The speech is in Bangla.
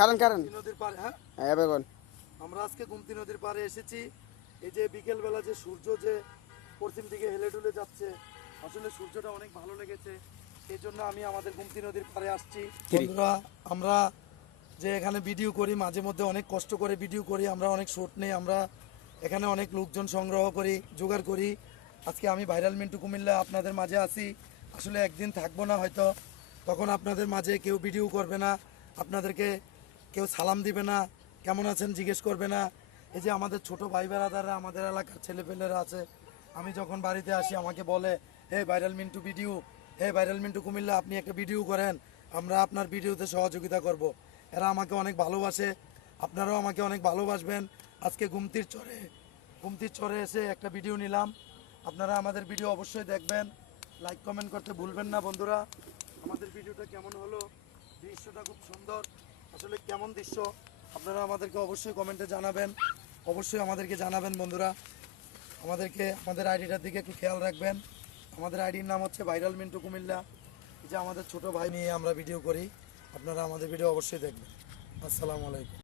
কারণ নদীর পাড়ে, হ্যাঁ আমরা আজকে গুমতি নদীর পাড়ে এসেছি। এই যে বিকেলবেলা যে সূর্য যে পশ্চিম দিকে হেলে ডুলে যাচ্ছে, আসলে সূর্যটা অনেক ভালো লেগেছে। এই জন্য আমি আমাদের গুমতি নদীর পাড়ে আসছি। বন্ধুরা, আমরা যে এখানে ভিডিও করি, মাঝে মধ্যে অনেক কষ্ট করে ভিডিও করি, আমরা অনেক শর্ট নেই, আমরা এখানে অনেক লোকজন সংগ্রহ করি, জোগাড় করি। আজকে আমি ভাইরাল মিন্টু কুমিল্লা আপনাদের মাঝে আসি। আসলে একদিন থাকবো না হয়তো, তখন আপনাদের মাঝে কেউ ভিডিও করবে না, আপনাদেরকে কেউ সালাম দিবে না, কেমন আছেন জিজ্ঞেস করবে না। এই যে আমাদের ছোট ভাই বেড়াদাররা, আমাদের এলাকার ছেলেপেলেরা আছে, আমি যখন বাড়িতে আসি আমাকে বলে, হে ভাইরাল মিন্টু ভিডিও, হে ভাইরাল মিন্টু কুমিল্লা আপনি একটা ভিডিও করেন, আমরা আপনার ভিডিওতে সহযোগিতা করব। এরা আমাকে অনেক ভালোবাসে, আপনারাও আমাকে অনেক ভালোবাসবেন। আজকে গুমতির চরে এসে একটা ভিডিও নিলাম। আপনারা আমাদের ভিডিও অবশ্যই দেখবেন, লাইক কমেন্ট করতে ভুলবেন না। বন্ধুরা, আমাদের ভিডিওটা কেমন হলো, দৃশ্যটা খুব সুন্দর, আসলে কেমন দৃশ্য আপনারা আমাদেরকে অবশ্যই কমেন্টে জানাবেন, অবশ্যই আমাদেরকে জানাবেন। বন্ধুরা, আমাদের আইডিটার দিকে একটু খেয়াল রাখবেন। আমাদের আইডির নাম হচ্ছে ভাইরাল মিন্টু কুমিল্লা। এই যে আমাদের ছোট ভাই নিয়ে আমরা ভিডিও করি, আপনারা আমাদের ভিডিও অবশ্যই দেখবেন। আসসালামু আলাইকুম।